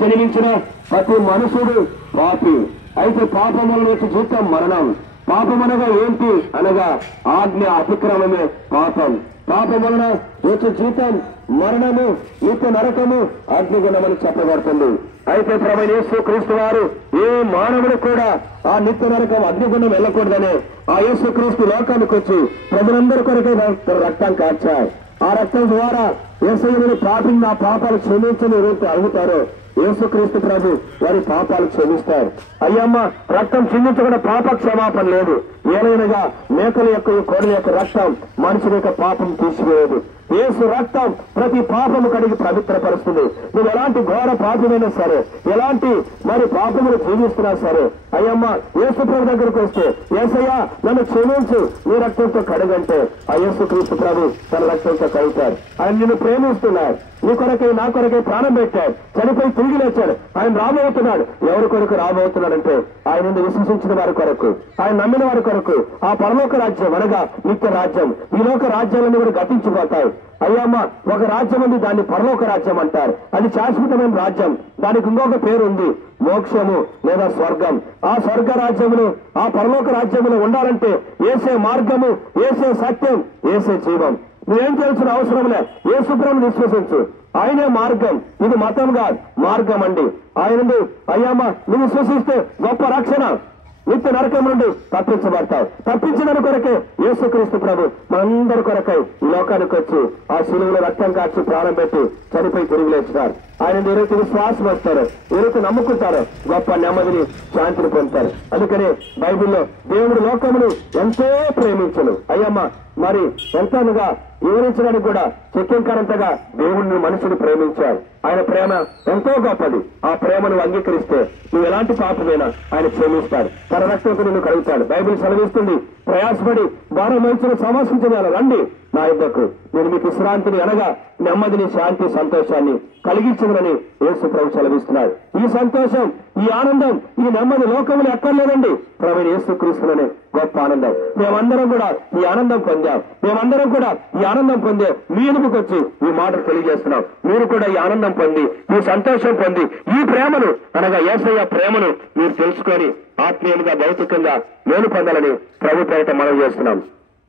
జన్మించిన ప్రతి మనుషుడు పాపి. అయితే పాపముల యొక్క జీతం మరణం. పాపమనగా ఏంటి అనగా ఆజ్ఞ అతిక్రమమే పాపం. పాపములన వచ్చే జీతం మరణము, నిత్య నరకము, అగ్నిగుణమని చెప్పబడుతుంది. అయితే ప్రభువైన యేసు క్రీస్తు వారు ఏ మానవుడు కూడా ఆ నిత్య నరకం అగ్నిగుణం వెళ్ళకూడదనే ఆ యేసు క్రీస్తు లోకానికి వచ్చి ప్రజలందరి కొరకే రక్తం కార్చారు. ఆ రక్తం ద్వారా యేసయ్యను పాపిని ఆ పాపాలు క్షమించని ఎవరైతే అడుగుతారో యేసుక్రీస్తు ప్రభు వారి పాపాలు క్షమిస్తారు. అయ్యమ్మ రక్తం చిందించకుండా పాప క్షమాపణ లేదు. ఏలైనగా మేకల యొక్క కోడల యొక్క రక్తం మనుషుల యొక్క పాపం తీసివేయదు. యేసు రక్తం ప్రతి పాపము కడిగి పవిత్రపరుస్తుంది. నువ్వు ఎలాంటి ఘోర పాపమైనా సరే, ఎలాంటి మరి పాపములు జీవిస్తున్నా సరే, అయ్యమ్మ యేసు ప్రభు దగ్గరకు వస్తే యేసయ్య నన్ను క్షమించు నీ రక్తంతో కడుగంటే ఆ యేసుక్రీస్తు ప్రభు తన రక్తంతో కడుగుతారు. ఆయన నిన్ను ప్రేమిస్తున్నారు. నీ కొరకై నా కొరకై ప్రాణం పెట్టాడు, చనిపోయి తిరిగి లేచాడు. ఆయన రాబోతున్నాడు. ఎవరి కొరకు రాబోతున్నాడంటే ఆయన విశ్వసించిన వారి కొరకు, ఆయన నమ్మిన వారి కొరకు. ఆ పరలోక రాజ్యం అనగా నిత్య రాజ్యం. ఈ లోక రాజ్యాలన్నీ కూడా గతించిపోతాయి. అయ్యమ్మ ఒక రాజ్యం ఉంది, దాన్ని పరలోక రాజ్యం అంటారు. అది శాశ్వతమైన రాజ్యం. దానికి ఇంకొక పేరు ఉంది, మోక్షము లేదా స్వర్గం. ఆ స్వర్గ రాజ్యమును, ఆ పరలోక రాజ్యమును ఉండాలంటే ఏసే మార్గము, ఏసే సత్యం, ఏసే జీవం. నువ్వేం చేయాల్సిన అవసరం లే. యేసు ప్రభువును విశ్వసించు. ఆయనే మార్గం. ఇది మతం కాదు, మార్గం అండి. ఆయన అయ్యమ్మ నువ్వు విశ్వసిస్తే గొప్ప రక్షణ, నిత్య నరకం నుండి తప్పించబడతావు. తప్పించడానికి కొరకే యేసుక్రీస్తు ప్రభు మనందరి కొరకై ఈ లోకానికి వచ్చి ఆ శిలువలో రక్తం కాచి ప్రాణం పెట్టి చనిపోయి తిరిగి లేచినారు. ఆయన ఎవరైతే విశ్వాసం వస్తారో, ఎవరైతే నమ్ముకుంటారో గొప్ప నెమ్మదిని, శాంతిని పొందుతారు. అందుకనే బైబిల్లో దేవుడు లోకమును ఎంతో ప్రేమించను. అయ్యమ్మ మరి ఎంతగా వివరించడానికి కూడా చెక్కింకారంతగా దేవుడిని మనుషుడు ప్రేమించారు. ఆయన ప్రేమ ఎంతో గొప్పది. ఆ ప్రేమను అంగీకరిస్తే నువ్వు ఎలాంటి పాపమైనా ఆయన క్షమిస్తాడు. తన రక్తంతో నిన్ను కలుగుతాడు. బైబిల్ సెలవిస్తుంది, ప్రయాసపడి భారం వహించిన సమస్య రండి నా యుద్ధకు, నేను మీకు విశ్రాంతిని అనగా నెమ్మదిని, శాంతి, సంతోషాన్ని కలిగించదని యేసు ప్రభు సెలవిస్తున్నాడు. ఈ సంతోషం, ఈ ఆనందం, ఈ నెమ్మది లోకములు ఎక్కర్లేదండి. ప్రభువైన యేసుక్రీస్తులోనే గొప్ప ఆనందం. మేమందరం కూడా ఈ ఆనందం పొందాం. మేమందరం కూడా ఈ ఆనందం పొందే మీ ఎదుగుకు వచ్చి ఈ మాటలు తెలియజేస్తున్నాం. మీరు కూడా ఈ ఆనందం పొంది, ఈ సంతోషం పొంది, ఈ ప్రేమను అనగా యేసయ్య ప్రేమను మీరు తెలుసుకొని ఆత్మీయంగా, భౌతికంగా మేలు పొందాలని ప్రభు పేరిట మనం చేస్తున్నాం.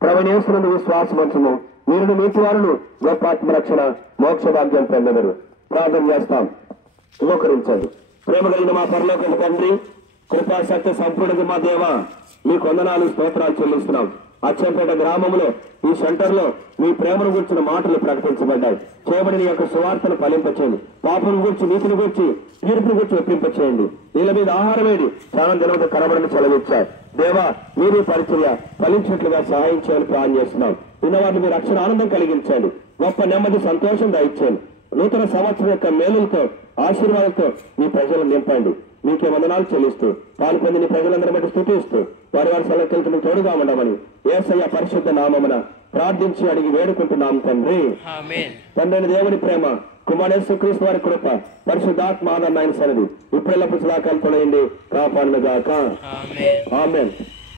ప్రభువైన యేసునందు విశ్వాసం ఉంచుము. మీరు మీటి వారును గొప్ప ఆత్మరక్షణ, మోక్ష భాగ్యం పొందెదరు. ప్రార్థన చేస్తాం. మోకరించండి. ప్రేమ కలిగిన మా పరలోకపు తండ్రి, కృపాశక్తి సంపూర్ణత మా దేవ, మీ వందనాలు, స్తోత్రాలు చెల్లిస్తున్నాం. అచ్చంపేట గ్రామంలో ఈ సెంటర్ లో మీ ప్రేమను గురించిన మాటలు ప్రకటించబడ్డాయి. చేయబడిన యొక్క సువార్తను ఫలింపచేయండి. పాపను గురించి, నీతిని గురించి, తీర్పును గురించి ఒప్పింపచేయండి. నీళ్ళ మీద ఆహారమేది చాలా దినంతో కనబడిని సెలవిచ్చారు. దేవా మీరే పరిచర్య ఫలించినట్లుగా సహాయం చేయాలని ప్రార్థన చేస్తున్నాం. విన్నవారిని మీరు అక్షర ఆనందం కలిగించండి. గొప్ప నెమ్మది, సంతోషం దయచేయండి. నూతన సంవత్సరం యొక్క మేలులతో, ఆశీర్వాదంతో మీ ప్రజలను నింపండి. మీకే వందనాలు చెల్లిస్తూ పాలు పొంది నీ ప్రజలందరి బట్టి స్తుతిస్తూ వారి వారి సలకెళ్తున్న తోడుగా ఉండమని యేసయ్య పరిశుద్ధ నామమున ప్రార్థించి అడిగి వేడుకుంటున్నాం తండ్రి. తండ్రి దేవుని ప్రేమ, కుమారుడు యేసుక్రీస్తు వారి కృప, పరిశుద్ధాత్మ ఆనందమైన సన్నిధి ఇప్పుడెల్లప్పుడు సదాకాలం తోడైంది కాపాడును గాక. ఆమేన్.